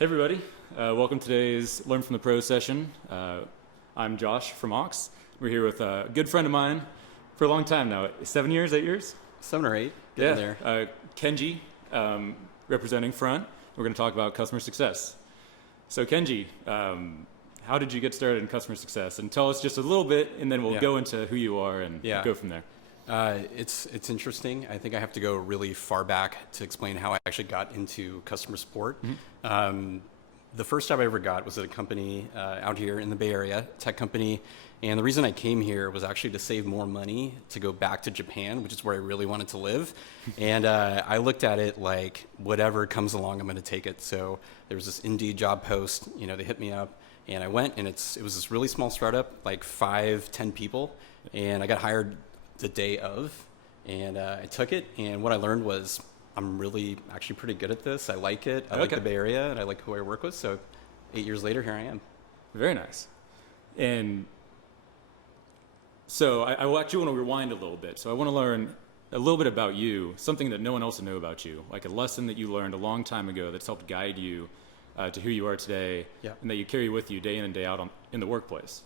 Hey everybody, welcome to today's Learn from the Pros session. I'm Josh from Ox. We're here with a good friend of mine for a long time now, 7 years, 8 years? 7 or 8, getting there. Kenji, representing Front. We're going to talk about customer success. So Kenji, how did you get started in customer success? And tell us just a little bit, and then we'll go into who you are and go from there. It's interesting. I think I have to go really far back to explain how I actually got into customer support. The first job I ever got was at a company out here in the Bay Area, tech company. And the reason I came here was actually to save more money to go back to Japan, which is where I really wanted to live. And I looked at it like, whatever comes along, I'm going to take it. So there was this Indeed job post, they hit me up. And I went, and it was this really small startup, like 5-10 people. And I got hired the day of, and I took it, and what I learned was I'm really actually pretty good at this. I like it. I like the Bay Area, and I like who I work with. So 8 years later, here I am. Very nice. And so I actually want to rewind a little bit. So I want to learn a little bit about you, something that no one else will know about you, like a lesson that you learned a long time ago that's helped guide you to who you are today, and that you carry with you day in and day out in the workplace.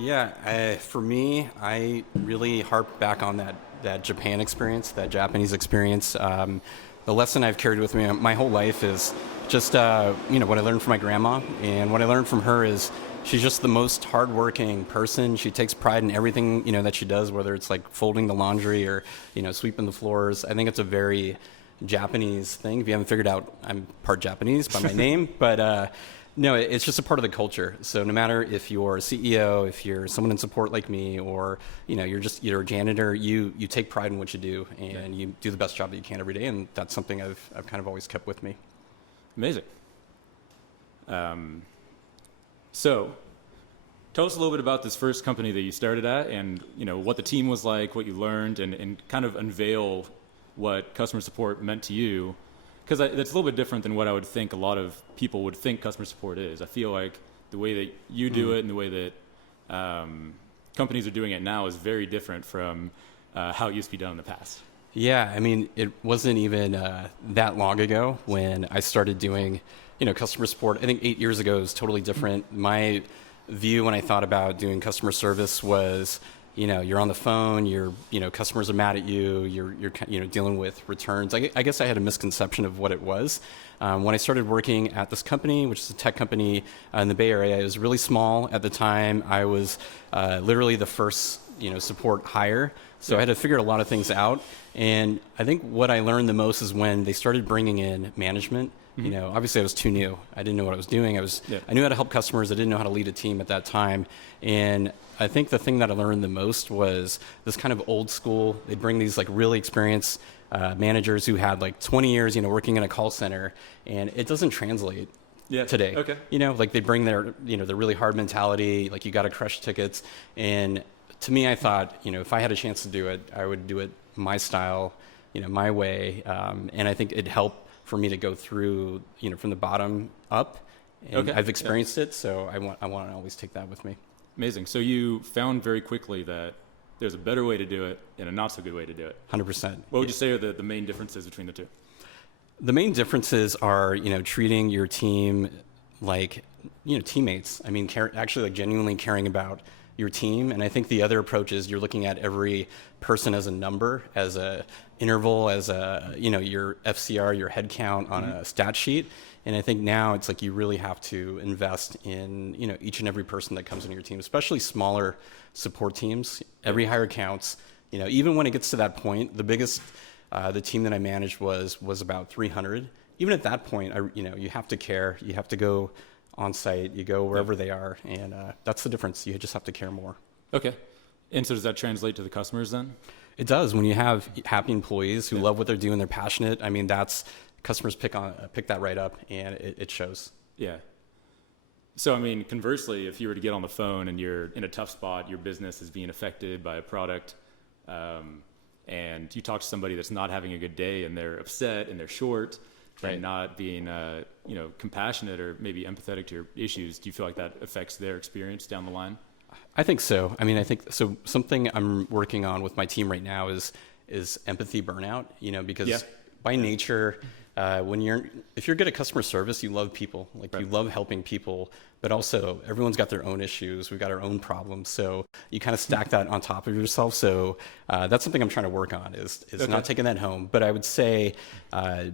Yeah, for me, I really harp back on that Japan experience, that Japanese experience. The lesson I've carried with me my whole life is just, what I learned from my grandma. And what I learned from her is she's just the most hardworking person. She takes pride in everything, that she does, whether it's like folding the laundry or, sweeping the floors. I think it's a very Japanese thing. If you haven't figured out, I'm part Japanese by my name, but no, it's just a part of the culture. So no matter if you're a CEO, if you're someone in support like me, or you're a janitor, you take pride in what you do, and you do the best job that you can every day, and that's something I've kind of always kept with me. Amazing. So tell us a little bit about this first company that you started at, and what the team was like, what you learned, and kind of unveil what customer support meant to you. Because that's a little bit different than what I would think a lot of people would think customer support is. I feel like the way that you do it and the way that companies are doing it now is very different from how it used to be done in the past. Yeah, I mean, it wasn't even that long ago when I started doing, customer support. I think 8 years ago was totally different. My view when I thought about doing customer service was, you're on the phone, customers are mad at you, you're dealing with returns. I guess I had a misconception of what it was. When I started working at this company, which is a tech company in the Bay Area, it was really small at the time. I was literally the first, support hire. So I had to figure a lot of things out. And I think what I learned the most is when they started bringing in management. Obviously I was too new. I didn't know what I was doing. I knew how to help customers. I didn't know how to lead a team at that time. And I think the thing that I learned the most was this kind of old school. They'd bring these like really experienced managers who had like 20 years, working in a call center, and it doesn't translate today. Okay. Like they bring their really hard mentality, like you got to crush tickets. And to me, I thought, if I had a chance to do it, I would do it my style, my way. And I think it'd help for me to go through, from the bottom up. And I've experienced it, so I want to always take that with me. Amazing. So you found very quickly that there's a better way to do it and a not so good way to do it. 100%. What would you say are the main differences between the two? The main differences are, treating your team like, teammates. I mean, actually like genuinely caring about your team. And I think the other approach is you're looking at every person as a number, as a interval, as a, your FCR, your head count on a stat sheet. And I think now it's like you really have to invest in, each and every person that comes into your team, especially smaller support teams. Every hire counts. Even when it gets to that point, the biggest, the team that I managed was about 300. Even at that point, you have to care. You have to go on site. You go wherever they are, and that's the difference. You just have to care more. Okay. And so does that translate to the customers then? It does. When you have happy employees who love what they're doing, they're passionate. I mean, customers pick that right up, and it shows. Yeah. So, I mean, conversely, if you were to get on the phone and you're in a tough spot, your business is being affected by a product, and you talk to somebody that's not having a good day and they're upset and they're short and not being, compassionate or maybe empathetic to your issues, do you feel like that affects their experience down the line? I think so. I mean, I think so. Something I'm working on with my team right now is empathy burnout, because by nature, if you're good at customer service, you love people, like you love helping people, but also everyone's got their own issues. We've got our own problems. So you kind of stack that on top of yourself. So that's something I'm trying to work on is not taking that home. But I would say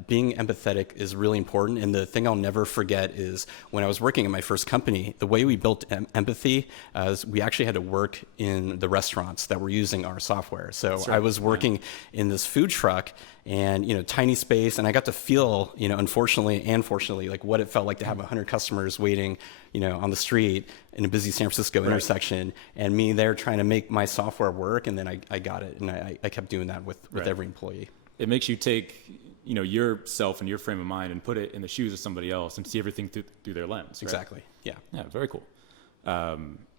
being empathetic is really important. And the thing I'll never forget is when I was working in my first company, the way we built empathy is we actually had to work in the restaurants that were using our software. So I was working in this food truck and, tiny space. And I got to feel, unfortunately and fortunately, like what it felt like to have 100 customers waiting, on the street in a busy San Francisco intersection, and me there trying to make my software work. And then I got it. And I kept doing that with every employee. It makes you take, yourself and your frame of mind and put it in the shoes of somebody else and see everything through their lens. Right? Exactly. Yeah. Yeah. Very cool.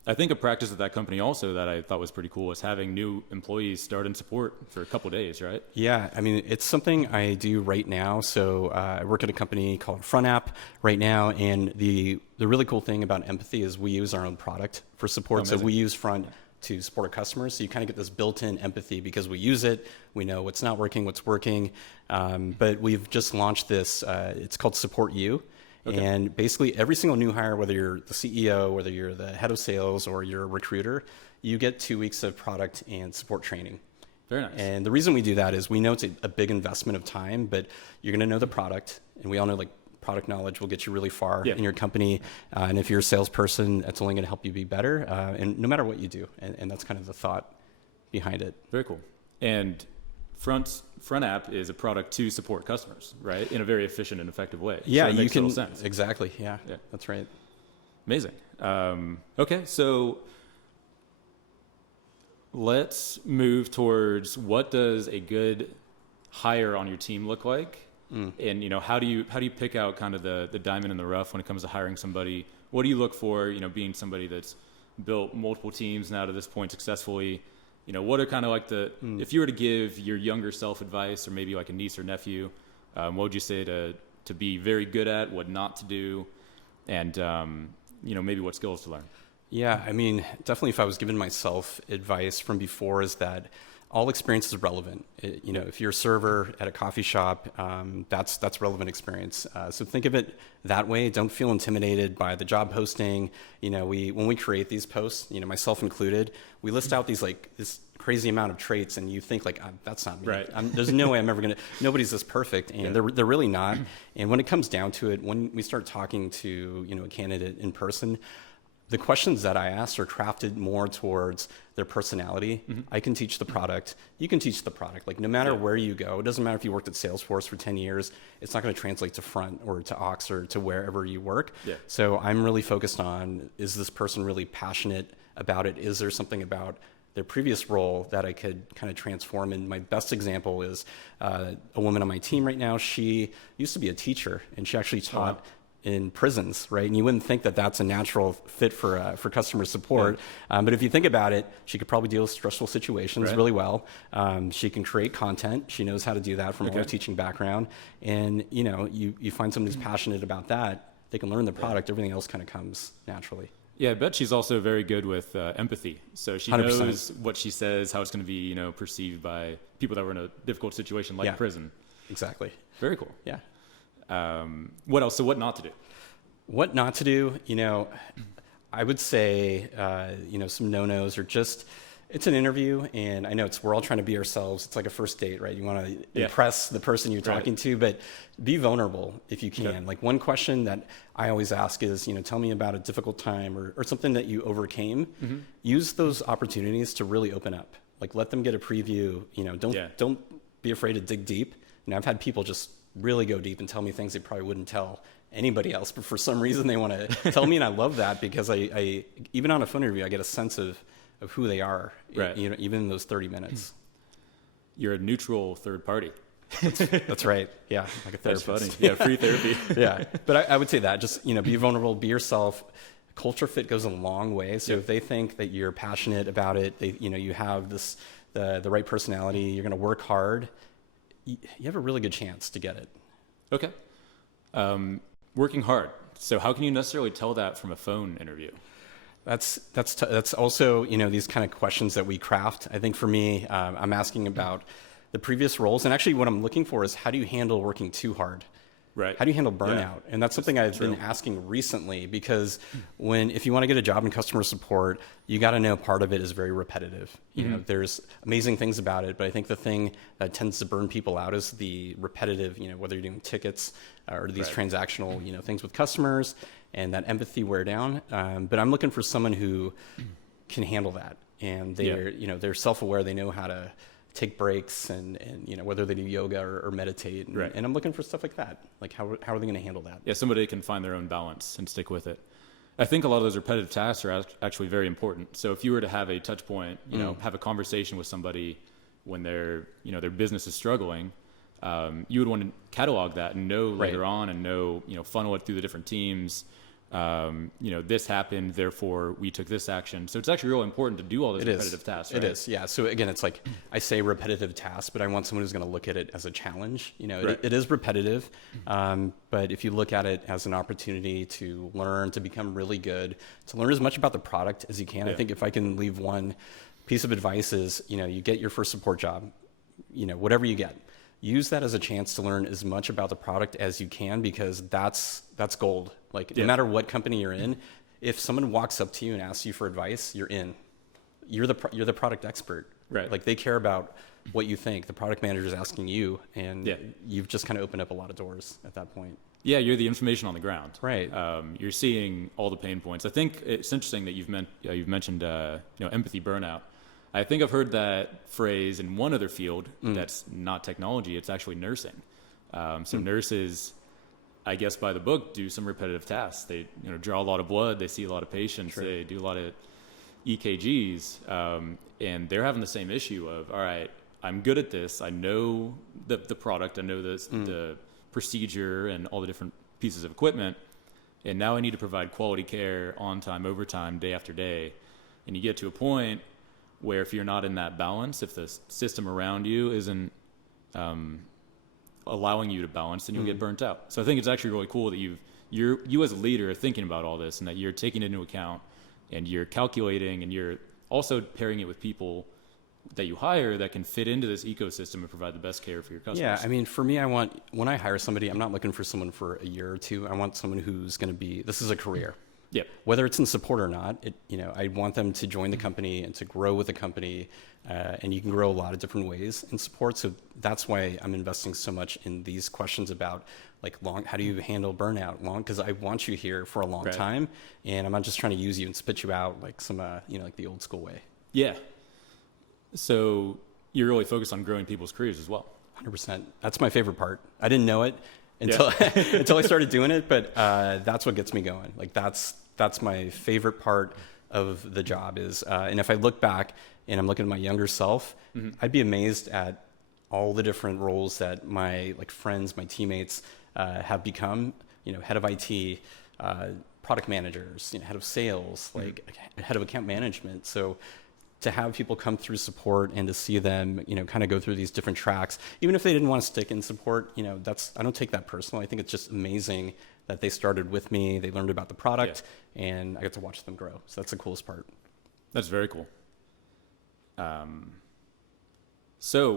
I think a practice at that company also that I thought was pretty cool is having new employees start in support for a couple of days, right? Yeah, I mean, it's something I do right now. So I work at a company called Front App right now, and the really cool thing about empathy is we use our own product for support. Amazing. So we use Front to support our customers. So you kind of get this built-in empathy because we use it. We know what's not working, what's working. But we've just launched this. It's called Support You. Okay. And basically every single new hire, whether you're the CEO, whether you're the head of sales or you're a recruiter, you get 2 weeks of product and support training. Very nice. And the reason we do that is we know it's a big investment of time, but you're going to know the product. And we all know like product knowledge will get you really far in your company. And if you're a salesperson, that's only going to help you be better. And no matter what you do. And that's kind of the thought behind it. Very cool. And Front App is a product to support customers, right? In a very efficient and effective way. Yeah, so it you makes can. Total sense. Exactly. Yeah, that's right. Amazing. Okay, so let's move towards what does a good hire on your team look like, and how do you pick out kind of the diamond in the rough when it comes to hiring somebody? What do you look for? Being somebody that's built multiple teams now to this point successfully. What are kind of like if you were to give your younger self advice, or maybe like a niece or nephew, what would you say to be very good at, what not to do, and, maybe what skills to learn? Yeah, I mean, definitely if I was giving myself advice from before is that all experience is relevant. If you're a server at a coffee shop, that's relevant experience. So think of it that way. Don't feel intimidated by the job posting. When we create these posts, myself included, we list out this crazy amount of traits, and you think like, that's not me. Right. There's no way I'm ever gonna. Nobody's this perfect, and they're really not. And when it comes down to it, when we start talking to a candidate in person, the questions that I ask are crafted more towards their personality. I can teach the product. You can teach the product. Like no matter where you go, it doesn't matter if you worked at Salesforce for 10 years, it's not going to translate to Front or to Ox or to wherever you work. Yeah. So I'm really focused on, is this person really passionate about it? Is there something about their previous role that I could kind of transform? And my best example is a woman on my team right now. She used to be a teacher, and she actually taught in prisons, right? And you wouldn't think that that's a natural fit for customer support. But if you think about it, she could probably deal with stressful situations really well. She can create content. She knows how to do that from her teaching background. And you find someone who's passionate about that, they can learn the product. Everything else kind of comes naturally. Yeah, I bet she's also very good with empathy. So she 100%. Knows what she says, how it's going to be, perceived by people that were in a difficult situation like prison. Exactly. Very cool. Yeah. What else? So what not to do? What not to do? I would say, some no-nos are just, it's an interview, and I know we're all trying to be ourselves. It's like a first date, right? You want to impress the person you're talking to, but be vulnerable if you can. Yeah. Like one question that I always ask is, tell me about a difficult time or something that you overcame. Use those opportunities to really open up. Like let them get a preview. Don't be afraid to dig deep. I've had people just really go deep and tell me things they probably wouldn't tell anybody else, but for some reason they want to tell me, and I love that because I even on a phone interview I get a sense of who they are, even in those 30 minutes. You're a neutral third party. That's right. Yeah, like a therapist. That's funny. Yeah, free therapy. Yeah, but I would say that just be vulnerable, be yourself. Culture fit goes a long way. So if they think that you're passionate about it, you have the right personality, you're going to work hard. You have a really good chance to get it. Okay. Working hard. So how can you necessarily tell that from a phone interview? That's also, these kind of questions that we craft. I think for me, I'm asking about the previous roles. And actually what I'm looking for is how do you handle working too hard? Right. How do you handle burnout? Yeah. And that's something I've true. been asking recently, because if you want to get a job in customer support, you got to know part of it is very repetitive. You know, there's amazing things about it, but I think the thing that tends to burn people out is the repetitive, whether you're doing tickets or these transactional, things with customers, and that empathy wear down. But I'm looking for someone who can handle that. And they're self-aware. They know how to take breaks and whether they do yoga or meditate. And I'm looking for stuff like that. Like how are they going to handle that? Yeah, somebody can find their own balance and stick with it. I think a lot of those repetitive tasks are actually very important. So if you were to have a touch point, have a conversation with somebody when their business is struggling, you would want to catalog that and know later on and know, funnel it through the different teams. This happened, therefore we took this action. So it's actually really important to do all those repetitive tasks, right? It is, yeah. So again, it's like I say repetitive tasks, but I want someone who's going to look at it as a challenge. It is repetitive, but if you look at it as an opportunity to learn, to become really good, to learn as much about the product as you can. I think if I can leave one piece of advice is, you get your first support job, whatever you get. Use that as a chance to learn as much about the product as you can, because that's gold. Like no matter what company you're in, if someone walks up to you and asks you for advice, you're in. You're the product expert. Right. Like they care about what you think. The product manager is asking you, and you've just kind of opened up a lot of doors at that point. Yeah, you're the information on the ground. Right. You're seeing all the pain points. I think it's interesting that you've mentioned empathy burnout. I think I've heard that phrase in one other field that's not technology. It's actually nursing. So nurses, I guess by the book, do some repetitive tasks. They draw a lot of blood. They see a lot of patients. True. They do a lot of EKGs. And they're having the same issue of, all right, I'm good at this. I know the product. I know the procedure and all the different pieces of equipment. And now I need to provide quality care on time, overtime, day after day. And you get to a point where if you're not in that balance, if the system around you isn't allowing you to balance, then you'll get burnt out. So I think it's actually really cool that you as a leader are thinking about all this, and that you're taking it into account, and you're calculating, and you're also pairing it with people that you hire that can fit into this ecosystem and provide the best care for your customers. Yeah, I mean, for me, when I hire somebody, I'm not looking for someone for a year or two. I want someone who's going to be, this is a career. Yep. Whether it's in support or not, I want them to join the company and to grow with the company, and you can grow a lot of different ways in support. So that's why I'm investing so much in these questions about how do you handle burnout because I want you here for a long time, and I'm not just trying to use you and spit you out like some, like the old school way. Yeah. So you're really focused on growing people's careers as well. 100%. That's my favorite part. I didn't know it until until I started doing it, but that's what gets me going. Like that's my favorite part of the job is, and if I look back and I'm looking at my younger self, I'd be amazed at all the different roles that my friends, my teammates have become. Head of IT, product managers, head of sales, head of account management. So to have people come through support and to see them, kind of go through these different tracks, even if they didn't want to stick in support, I don't take that personal. I think it's just amazing that they started with me, they learned about the product, and I get to watch them grow. So that's the coolest part. That's very cool. So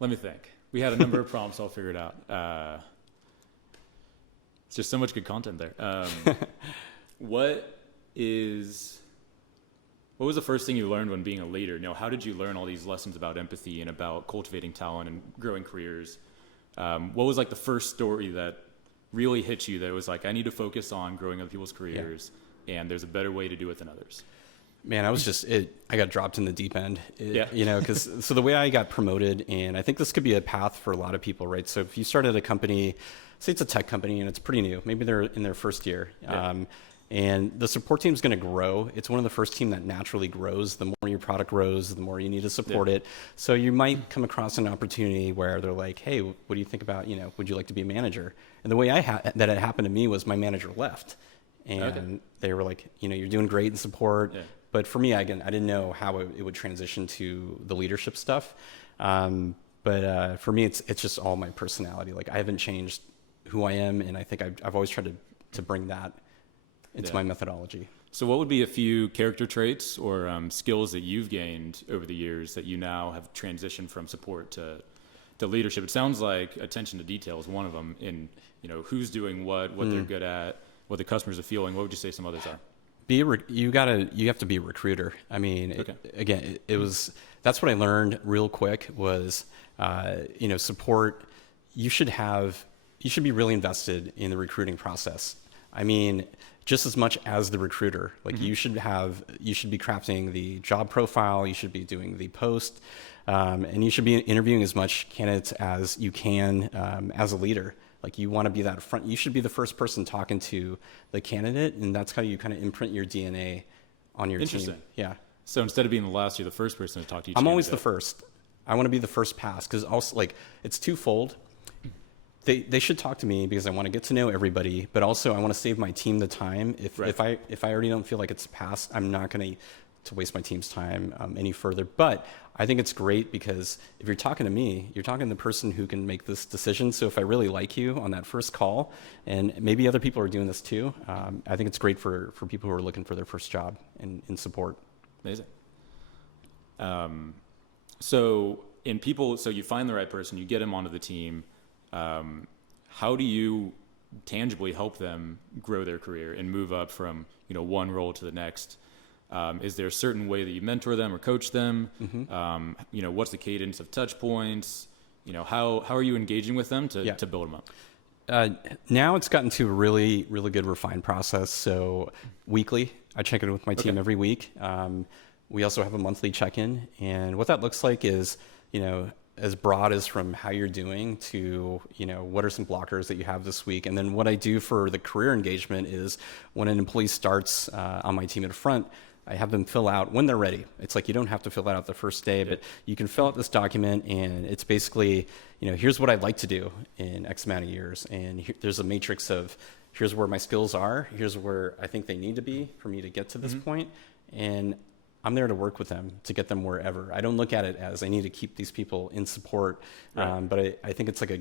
let me think. We had a number of prompts all figured out. It's just so much good content there. What was the first thing you learned when being a leader? How did you learn all these lessons about empathy and about cultivating talent and growing careers? What was the first story that really hit you that was I need to focus on growing other people's careers, and there's a better way to do it than others? Man, I got dropped in the deep end, so the way I got promoted, and I think this could be a path for a lot of people, right? So if you start at a company, say it's a tech company and it's pretty new, maybe they're in their first year, and the support team is going to grow. It's one of the first team that naturally grows. The more your product grows, the more you need to support it. So you might come across an opportunity where they're like, hey, what do you think about, would you like to be a manager? And the way that it happened to me was my manager left. And they were like, you're doing great in support. Yeah. But for me, again, I didn't know how it would transition to the leadership stuff. But for me, it's just all my personality. I haven't changed who I am. And I think I've always tried to bring that into my methodology. So what would be a few character traits or skills that you've gained over the years that you now have transitioned from support to to leadership. It sounds like attention to detail is one of them in, who's doing what they're good at, what the customers are feeling. What would you say some others are? You have to be a recruiter. I mean, Okay. Again, that's what I learned real quick was, support. You should be really invested in the recruiting process. I mean, just as much as the recruiter, like you should be crafting the job profile, you should be doing the post, and you should be interviewing as much candidates as you can, as a leader. Like you want to be that front, you should be the first person talking to the candidate, and that's how you kind of imprint your DNA on your team. Interesting. Yeah. So instead of being the last, you're the first person to talk to each I'm always candidate. the first. I want to be the first pass because also like it's twofold. They should talk to me because I want to get to know everybody, but also I want to save my team the time. If I already don't feel like it's a pass, I'm not going to waste my team's time any further. But I think it's great because if you're talking to me, you're talking to the person who can make this decision. So if I really like you on that first call, and maybe other people are doing this too, I think it's great for people who are looking for their first job in support. Amazing. So you find the right person, you get them onto the team. How do you tangibly help them grow their career and move up from, one role to the next? Is there a certain way that you mentor them or coach them? Mm-hmm. What's the cadence of touch points? How are you engaging with them to build them up? Now it's gotten to a really, really good refined process. So weekly, I check in with my team every week. We also have a monthly check-in. And what that looks like is, as broad as from how you're doing to, what are some blockers that you have this week. And then what I do for the career engagement is when an employee starts on my team at the front, I have them fill out when they're ready. It's like you don't have to fill that out the first day, but you can fill out this document, and it's basically, here's what I'd like to do in X amount of years. And there's a matrix of here's where my skills are, here's where I think they need to be for me to get to this point. And I'm there to work with them to get them wherever. I don't look at it as I need to keep these people in support, but I think it's like I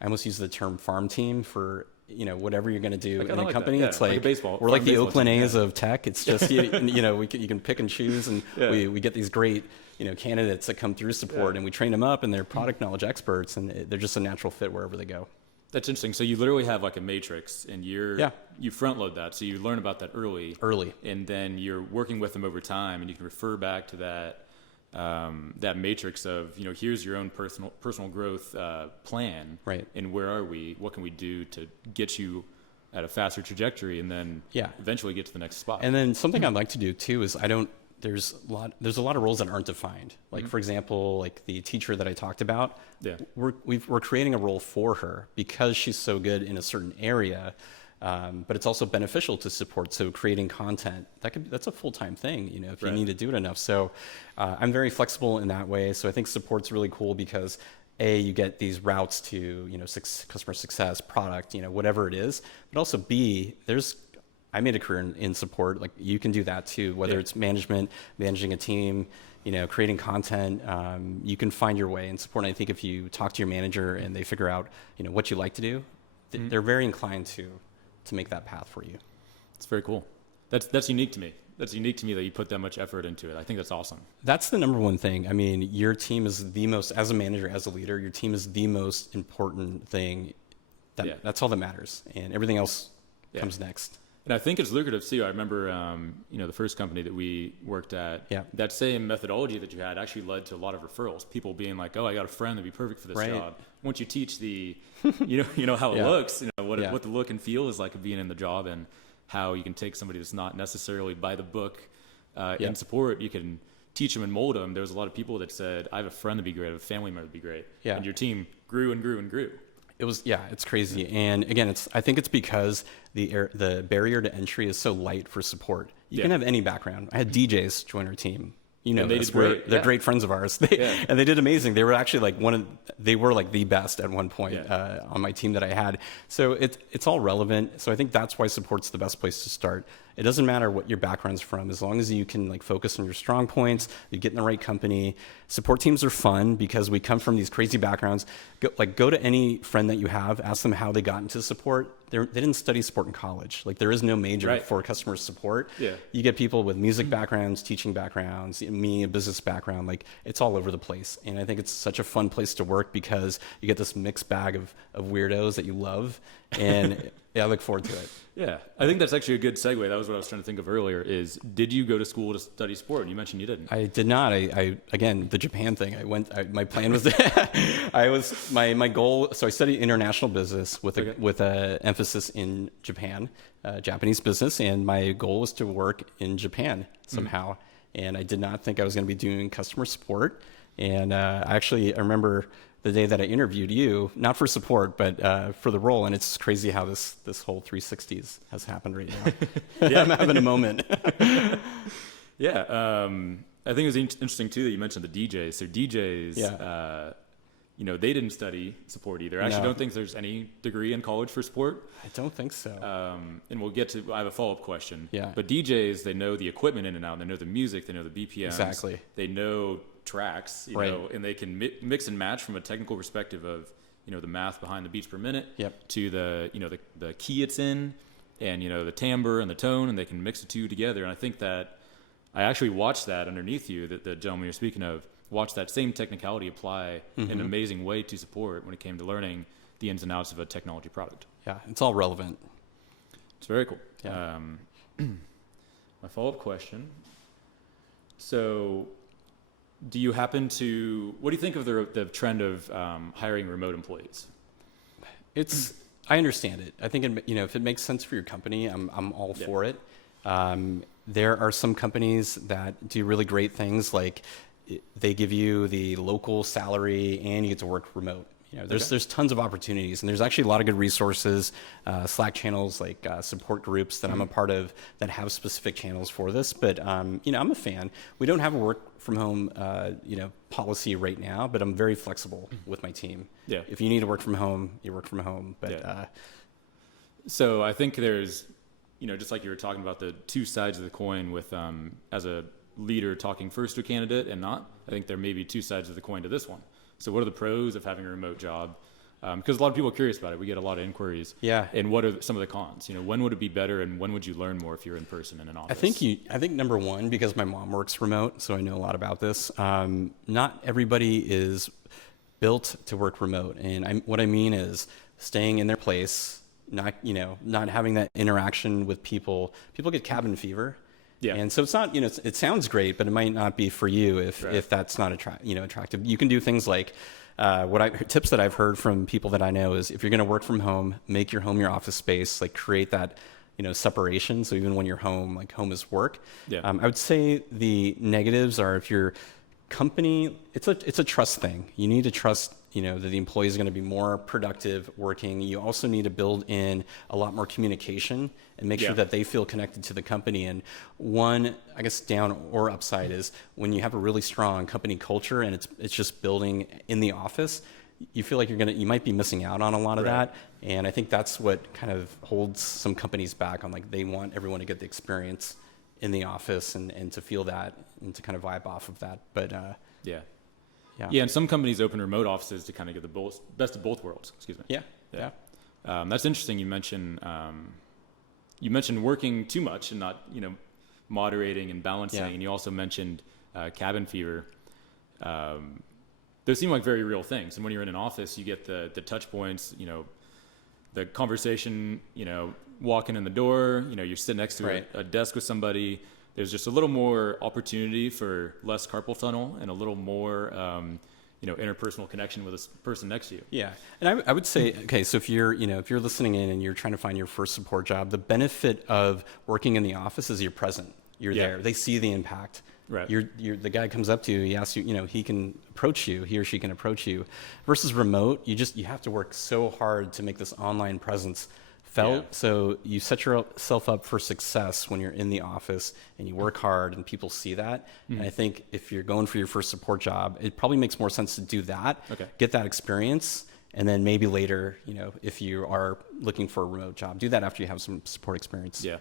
almost use the term farm team for, whatever you're going to do in a company. It's like baseball. We're like the Oakland A's of tech. It's just, you can pick and choose, and we get these great, candidates that come through support, and we train them up, and they're product knowledge experts, and they're just a natural fit wherever they go. That's interesting. So you literally have like a matrix, and you front load that. So you learn about that early, and then you're working with them over time, and you can refer back to that matrix of, here's your own personal growth plan, right? And where are we? What can we do to get you at a faster trajectory, and then eventually get to the next spot? And then something I'd like to do too is there's a lot of roles that aren't defined. Like for example, like the teacher that I talked about, we're creating a role for her because she's so good in a certain area. But it's also beneficial to support. So creating content, that's a full-time thing, if you need to do it enough. So I'm very flexible in that way. So I think support's really cool because A, you get these routes to, customer success, product, whatever it is. But also B, I made a career in support. Like you can do that too, whether it's management, managing a team, creating content, you can find your way in support. And I think if you talk to your manager and they figure out, what you like to do, they're very inclined to make that path for you. It's very cool. That's unique to me. That's unique to me that you put that much effort into it. I think that's awesome. That's the number one thing. I mean, your team is the most, as a manager, as a leader, your team is the most important thing. That's all that matters. And everything else comes next. And I think it's lucrative too. I remember, the first company that we worked at, that same methodology that you had actually led to a lot of referrals. People being like, "Oh, I got a friend that'd be perfect for this job." Once you teach the, how it looks, what the look and feel is like of being in the job, and how you can take somebody that's not necessarily by the book in support, you can teach them and mold them. There was a lot of people that said, "I have a friend that'd be great, I have a family member that'd be great," and your team grew and grew and grew. It's crazy. And again, I think it's because the barrier to entry is so light for support. You can have any background. I had DJs join our team. They're great friends of ours. And they did amazing. They were actually they were the best at one point on my team that I had. So it's all relevant. So I think that's why support's the best place to start. It doesn't matter what your background's from, as long as you can like focus on your strong points, you get in the right company. Support teams are fun because we come from these crazy backgrounds. Go to any friend that you have, ask them how they got into support. They didn't study support in college. Like there is no major for customer support. Yeah. You get people with music backgrounds, teaching backgrounds, me, a business background, like it's all over the place. And I think it's such a fun place to work because you get this mixed bag of weirdos that you love. And yeah, I look forward to it. Yeah, I think that's actually a good segue. That was what I was trying to think of earlier is, did you go to school to study sport? You mentioned you didn't. I did not. I again, the Japan thing, my plan was, my goal, so I studied international business with a emphasis in Japan, Japanese business, and my goal was to work in Japan somehow. And I did not think I was going to be doing customer support. And I remember the day that I interviewed you, not for support, but for the role. And it's crazy how this whole 360s has happened right now. Yeah, I'm having a moment. Yeah. I think it was interesting too that you mentioned the DJs. So DJs, they didn't study support either. I actually don't think there's any degree in college for support. I don't think so. And we'll get to, I have a follow-up question. Yeah. But DJs, they know the equipment in and out. They know the music. They know the BPMs. Exactly. They know tracks, you know, and they can mix and match from a technical perspective of, the math behind the beats per minute to the key it's in and, the timbre and the tone, and they can mix the two together. And I think that I actually watched that underneath you, that the gentleman you're speaking of, watched that same technicality apply in an amazing way to support when it came to learning the ins and outs of a technology product. Yeah, it's all relevant. It's very cool. Yeah. My follow-up question. So what do you think of the trend of hiring remote employees? I understand it. I think, if it makes sense for your company, I'm all for it. There are some companies that do really great things, like they give you the local salary and you get to work remote. There's tons of opportunities, and there's actually a lot of good resources, Slack channels, like support groups that I'm a part of that have specific channels for this. But I'm a fan. We don't have a work from home policy right now, but I'm very flexible with my team. Yeah. If you need to work from home, you work from home. But so I think there's, just like you were talking about the two sides of the coin with as a leader talking first to a candidate and not, I think there may be two sides of the coin to this one. So what are the pros of having a remote job? Because a lot of people are curious about it. We get a lot of inquiries. Yeah. And what are some of the cons? When would it be better, and when would you learn more if you're in person in an office? I think number one, because my mom works remote, so I know a lot about this. Not everybody is built to work remote, and what I mean is staying in their place, not having that interaction with people. People get cabin fever. Yeah. And so it's not, it sounds great, but it might not be for you if that's not attractive. You can do things like tips that I've heard from people that I know is, if you're going to work from home, make your home your office space, like create that, separation. So even when you're home, like home is work. Yeah. I would say the negatives are, if your company, it's a trust thing. You need to trust, that the employee is going to be more productive working. You also need to build in a lot more communication and make sure that they feel connected to the company. And one, I guess, down or upside is when you have a really strong company culture and it's just building in the office, you feel like you might be missing out on a lot of that. And I think that's what kind of holds some companies back on, like, they want everyone to get the experience in the office and to feel that and to kind of vibe off of that. But yeah, and some companies open remote offices to kind of get the best of both worlds. Excuse me. Yeah. That's interesting. You mentioned working too much and not moderating and balancing, and you also mentioned cabin fever. Those seem like very real things. And when you're in an office, you get the touch points. The conversation. Walking in the door. You're sitting next to a desk with somebody. There's just a little more opportunity for less carpal tunnel and a little more, interpersonal connection with a person next to you. Yeah, and I would say, okay, so if you're listening in and you're trying to find your first support job, the benefit of working in the office is you're present. You're there. They see the impact. Right. The guy comes up to you. He asks you. He can approach you. He or she can approach you. Versus remote, you have to work so hard to make this online presence felt. Yeah. So you set yourself up for success when you're in the office and you work hard and people see that. Mm-hmm. And I think if you're going for your first support job, it probably makes more sense to do that, get that experience, and then maybe later, if you are looking for a remote job, do that after you have some support experience. Yeah.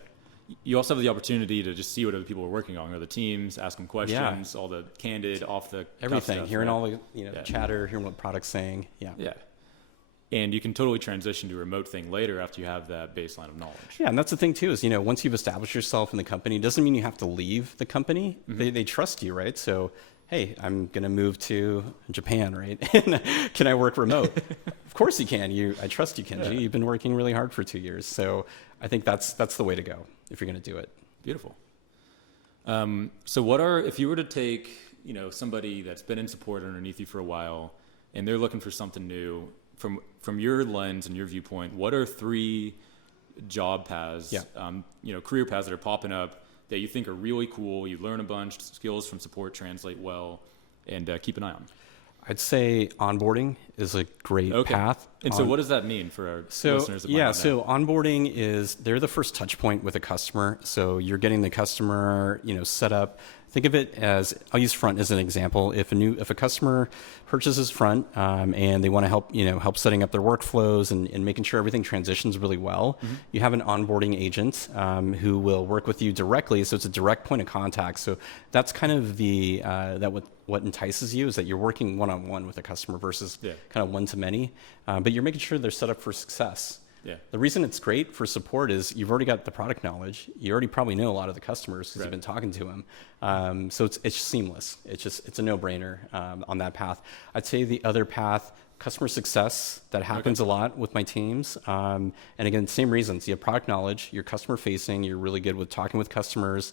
you also have the opportunity to just see what other people are working on, or the teams, ask them questions, all the candid, off the everything, stuff, hearing right? all the chatter, hearing what product's saying. Yeah. And you can totally transition to a remote thing later after you have that baseline of knowledge. Yeah, and that's the thing too is, once you've established yourself in the company, it doesn't mean you have to leave the company. They trust you, right? So, hey, I'm going to move to Japan, right? Can I work remote? Of course you can. I trust you, Kenji. Yeah. You've been working really hard for 2 years. So I think that's the way to go if you're going to do it. Beautiful. So if you were to take, somebody that's been in support underneath you for a while and they're looking for something new, from your lens and your viewpoint, what are 3 job paths, career paths that are popping up that you think are really cool? You learn a bunch, skills from support translate well, and keep an eye on. I'd say onboarding is a great path. And so what does that mean for our listeners? That might not know? So onboarding they're the first touch point with a customer. So you're getting the customer, set up. Think of it as, I'll use Front as an example. If a customer purchases Front and they want to help setting up their workflows and making sure everything transitions really well, you have an onboarding agent who will work with you directly. So it's a direct point of contact. So that's kind of what entices you, is that you're working one-on-one with a customer versus kind of one-to-many, but you're making sure they're set up for success. Yeah. The reason it's great for support is you've already got the product knowledge. You already probably know a lot of the customers because you've been talking to them. So it's seamless. It's a no-brainer on that path. I'd say the other path, customer success, that happens a lot with my teams. And again, same reasons. You have product knowledge, you're customer facing, you're really good with talking with customers,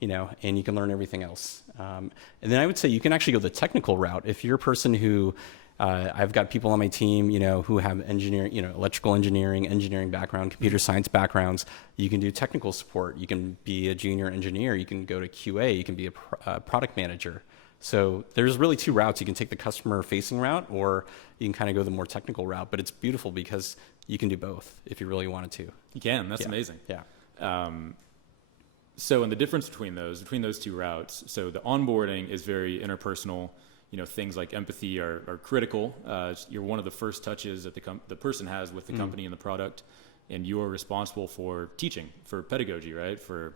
and you can learn everything else. And then I would say you can actually go the technical route. If you're a person who I've got people on my team, who have engineering, electrical engineering background, computer science backgrounds. You can do technical support. You can be a junior engineer. You can go to QA. You can be a product manager. So there's really 2 routes. You can take the customer-facing route, or you can kind of go the more technical route. But it's beautiful because you can do both if you really wanted to. You can. That's amazing. Yeah. So, and the difference between those 2 routes, so the onboarding is very interpersonal. Things like empathy are critical. You're one of the first touches that the person has with the company and the product, and you're responsible for teaching, for pedagogy, right? For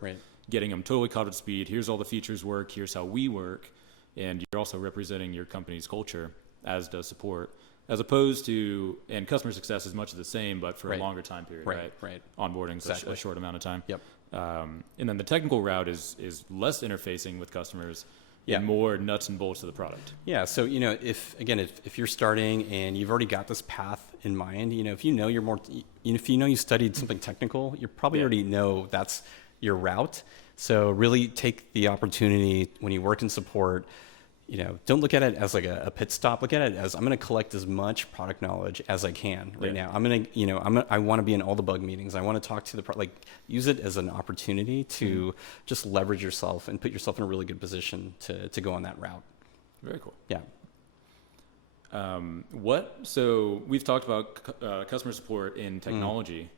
getting them totally caught up to speed. Here's all the features work. Here's how we work. And you're also representing your company's culture, as does support, as opposed to, and customer success is much of the same, but for a longer time period, right? Onboarding's a short amount of time. Yep. And then the technical route is less interfacing with customers, and more nuts and bolts of the product. Yeah. So, if you're starting and you've already got this path in mind, if you studied something technical, you probably already know that's your route. So really take the opportunity when you work in support, don't look at it as like a pit stop. Look at it as, I'm going to collect as much product knowledge as I can now. I'm going to, I want to be in all the bug meetings. I want to talk to use it as an opportunity to just leverage yourself and put yourself in a really good position to go on that route. Very cool. Yeah. So we've talked about customer support in technology.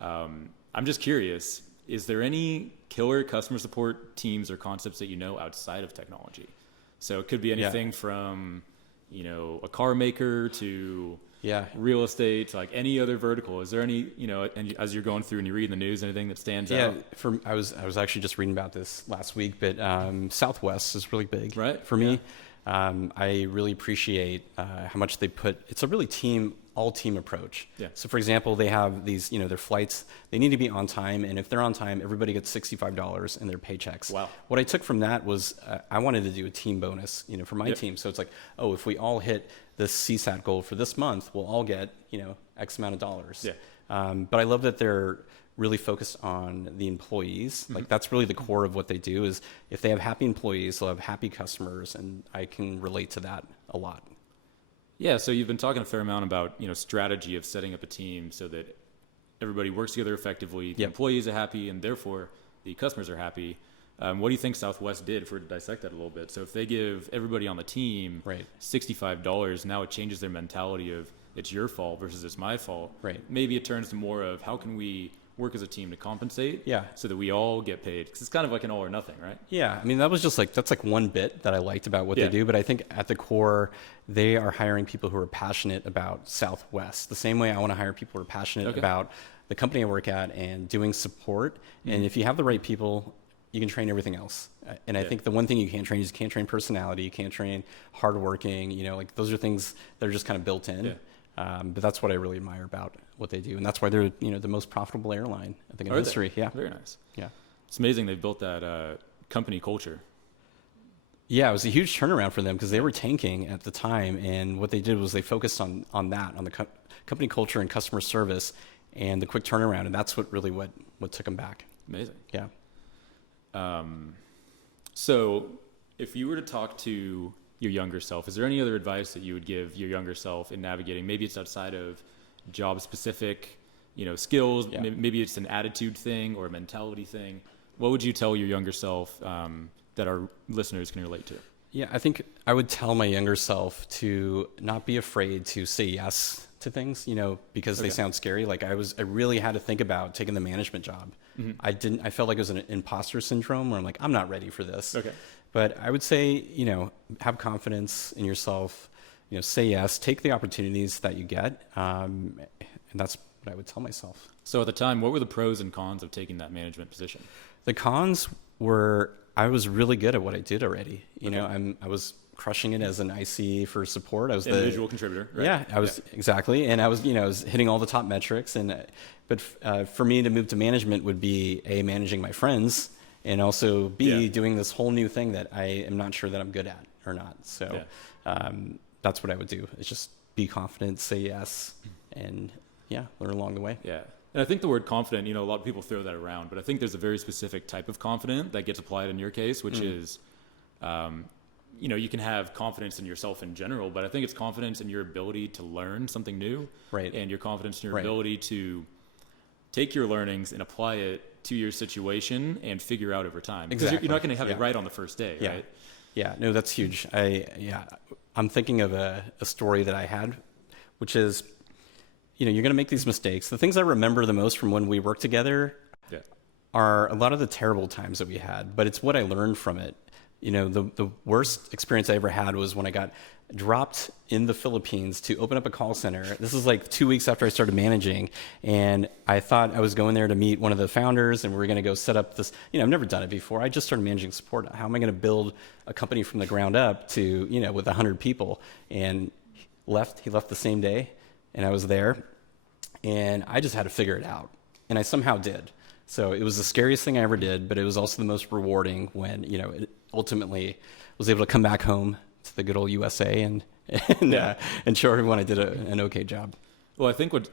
I'm just curious, is there any killer customer support teams or concepts that outside of technology? So it could be anything from, a car maker to real estate, to like any other vertical. Is there any, and as you're going through and you read the news, anything that stands out? I was actually just reading about this last week, but Southwest is really big for me. I really appreciate how much they put. It's a really all team approach. Yeah. So for example, they have these, their flights, they need to be on time. And if they're on time, everybody gets $65 in their paychecks. Wow. What I took from that was I wanted to do a team bonus, for my team. So it's like, if we all hit this CSAT goal for this month, we'll all get, X amount of dollars. Yeah. But I love that they're really focused on the employees. Like that's really the core of what they do, is if they have happy employees, they'll have happy customers. And I can relate to that a lot. Yeah, so you've been talking a fair amount about, strategy of setting up a team so that everybody works together effectively, the employees are happy, and therefore the customers are happy. What do you think Southwest did, if we're to dissect that a little bit? So if they give everybody on the team $65, now it changes their mentality of it's your fault versus it's my fault. Right. Maybe it turns to more of how can we work as a team to compensate. Yeah. So that we all get paid, because it's kind of like an all or nothing, right? Yeah, I mean, that was just like, that's like one bit that I liked about what they do, but I think at the core, they are hiring people who are passionate about Southwest, the same way I want to hire people who are passionate about the company I work at and doing support. And if you have the right people, you can train everything else. And I think the one thing you can't train is you can't train personality, you can't train hardworking, you know, like those are things that are just kind of built in. But that's what I really admire about what they do. And that's why they're, you know, the most profitable airline, I think, in history. Yeah. Very nice. Yeah. It's amazing they've built that company culture. Yeah, it was a huge turnaround for them because they were tanking at the time. And what they did was they focused on that, on the company culture and customer service and the quick turnaround. And that's what really what took them back. Amazing. Yeah. So if you were to talk to your younger self, is there any other advice that you would give your younger self in navigating? Maybe it's outside of job specific, you know, skills. Maybe it's an attitude thing or a mentality thing. What would you tell your younger self that our listeners can relate to? Yeah, I think I would tell my younger self to not be afraid to say yes to things, you know, because they sound scary. Like I really had to think about taking the management job. I felt like it was an imposter syndrome where I'm like, I'm not ready for this. But I would say, you know, have confidence in yourself, you know, say yes, take the opportunities that you get. And that's what I would tell myself. So at the time, what were the pros and cons of taking that management position? The cons were I was really good at what I did already. You know, I was crushing it as an IC for support. I was the individual contributor, right? Yeah, I was exactly. And I was, you know, I was hitting all the top metrics. But for me to move to management would be A, managing my friends, and also B, doing this whole new thing that I am not sure that I'm good at or not. So that's what I would do, is just be confident, say yes, and learn along the way. Yeah. And I think the word confident, you know, a lot of people throw that around, but I think there's a very specific type of confident that gets applied in your case, which is, you know, you can have confidence in yourself in general, but I think it's confidence in your ability to learn something new. Right. And your confidence in your ability to take your learnings and apply it to your situation and figure out over time. Because you're not going to have it right on the first day, right? Yeah, no, that's huge. I'm thinking of a story that I had, which is, you know, you're going to make these mistakes. The things I remember the most from when we worked together are a lot of the terrible times that we had, but it's what I learned from it. You know, the worst experience I ever had was when I got dropped in the Philippines to open up a call center. This is like 2 weeks after I started managing, and I thought I was going there to meet one of the founders, and we were going to go set up this. You know, I've never done it before. I just started managing support. How am I going to build a company from the ground up to, you know, with 100 people? And he left the same day, and I was there, and I just had to figure it out, and I somehow did. So it was the scariest thing I ever did, but it was also the most rewarding when, you know, it ultimately was able to come back home to the good old USA and show everyone I did an okay job. Well, I think what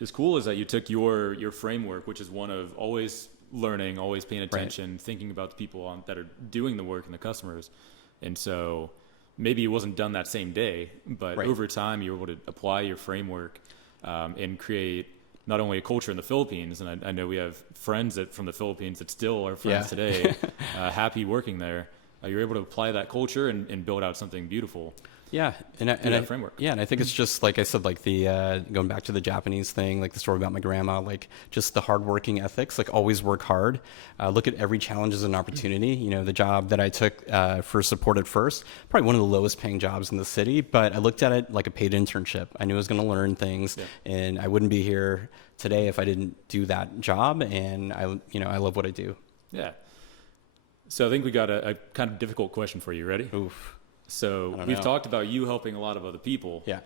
is cool is that you took your framework, which is one of always learning, always paying attention, thinking about the people that are doing the work and the customers. And so maybe it wasn't done that same day, but over time you were able to apply your framework and create not only a culture in the Philippines, and I know we have friends from the Philippines that still are friends today, happy working there. You're able to apply that culture and build out something beautiful. Yeah, and framework. Yeah, and I think it's just like I said, like the going back to the Japanese thing, like the story about my grandma, like just the hardworking ethics, like always work hard. Look at every challenge as an opportunity. You know, the job that I took for support at first, probably one of the lowest paying jobs in the city, but I looked at it like a paid internship. I knew I was going to learn things, and I wouldn't be here today if I didn't do that job. And I love what I do. Yeah. So I think we got a kind of difficult question for you. Ready? Oof. So we've talked about you helping a lot of other people. Yeah.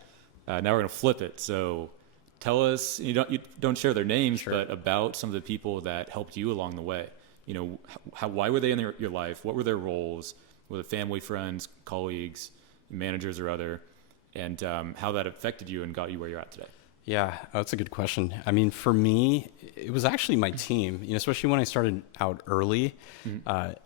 Now we're going to flip it. So tell us, you don't share their names, but about some of the people that helped you along the way. You know, why were they in your life? What were their roles? Were they family, friends, colleagues, managers, or other? And how that affected you and got you where you're at today. Yeah, that's a good question. I mean, for me, it was actually my team, you know, especially when I started out early,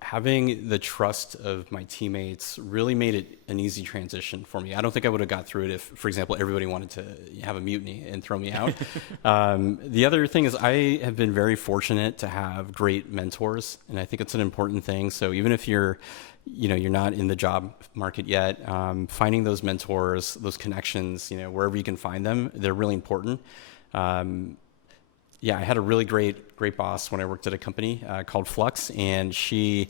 having the trust of my teammates really made it an easy transition for me. I don't think I would have got through it if, for example, everybody wanted to have a mutiny and throw me out. The other thing is I have been very fortunate to have great mentors, and I think it's an important thing. So even if you're not in the job market yet, finding those mentors, those connections, you know, wherever you can find them, they're really important. Yeah, I had a really great boss when I worked at a company called Flux, and she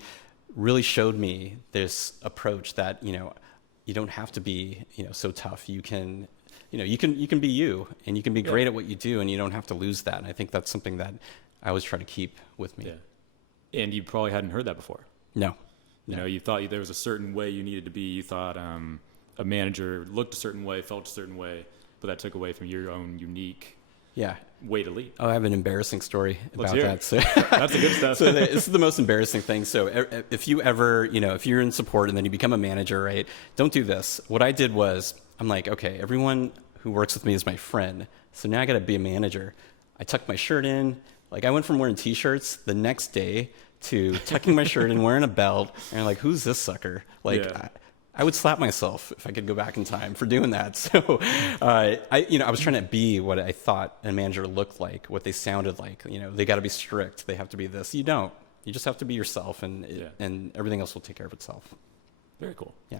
really showed me this approach that, you don't have to be, so tough. You can, you can be you, and you can be great at what you do, and you don't have to lose that. And I think that's something that I always try to keep with me. Yeah. And you probably hadn't heard that before. No. You thought there was a certain way you needed to be. You thought a manager looked a certain way, felt a certain way, but that took away from your own unique way to lead. Oh, I have an embarrassing story about that. So that's the good stuff. So this is the most embarrassing thing. So if you ever, if you're in support and then you become a manager, right? Don't do this. What I did was, I'm like, okay, everyone who works with me is my friend. So now I got to be a manager. I tucked my shirt in. Like, I went from wearing t-shirts the next day to tucking my shirt in, wearing a belt, and like, who's this sucker? Like, I would slap myself if I could go back in time for doing that. So, I was trying to be what I thought a manager looked like, what they sounded like. They got to be strict. They have to be this. You don't. You just have to be yourself, and everything else will take care of itself. Very cool. Yeah.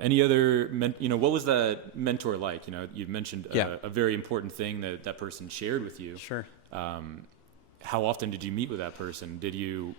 Any other, what was that mentor like? You mentioned a very important thing that person shared with you. Sure. How often did you meet with that person?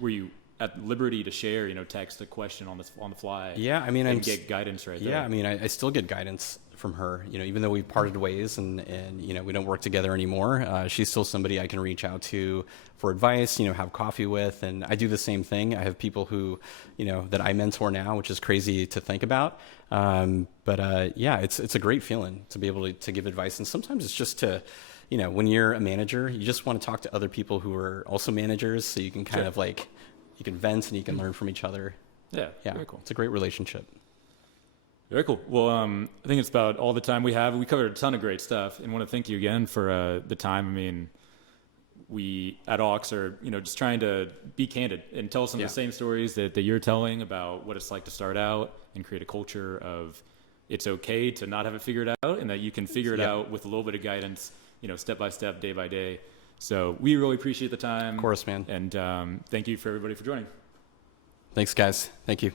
Were you at liberty to share, text a question on the fly? Yeah, I mean, and get guidance right there. Yeah, I mean, I still get guidance from her. Even though we've parted ways and we don't work together anymore, she's still somebody I can reach out to for advice. Have coffee with, and I do the same thing. I have people who, that I mentor now, which is crazy to think about. But it's a great feeling to be able to give advice, and sometimes it's just to. When you're a manager, you just want to talk to other people who are also managers, so you can kind of like, you can vent and you can learn from each other. Yeah. Very cool. It's a great relationship. Very cool. Well, I think it's about all the time we have. We covered a ton of great stuff, and want to thank you again for the time. I mean, we at Aux are, just trying to be candid and tell some of the same stories that you're telling about what it's like to start out and create a culture of it's okay to not have it figured out, and that you can figure it out with a little bit of guidance, step by step, day by day. So we really appreciate the time. Of course, man. And thank you for everybody for joining. Thanks, guys. Thank you.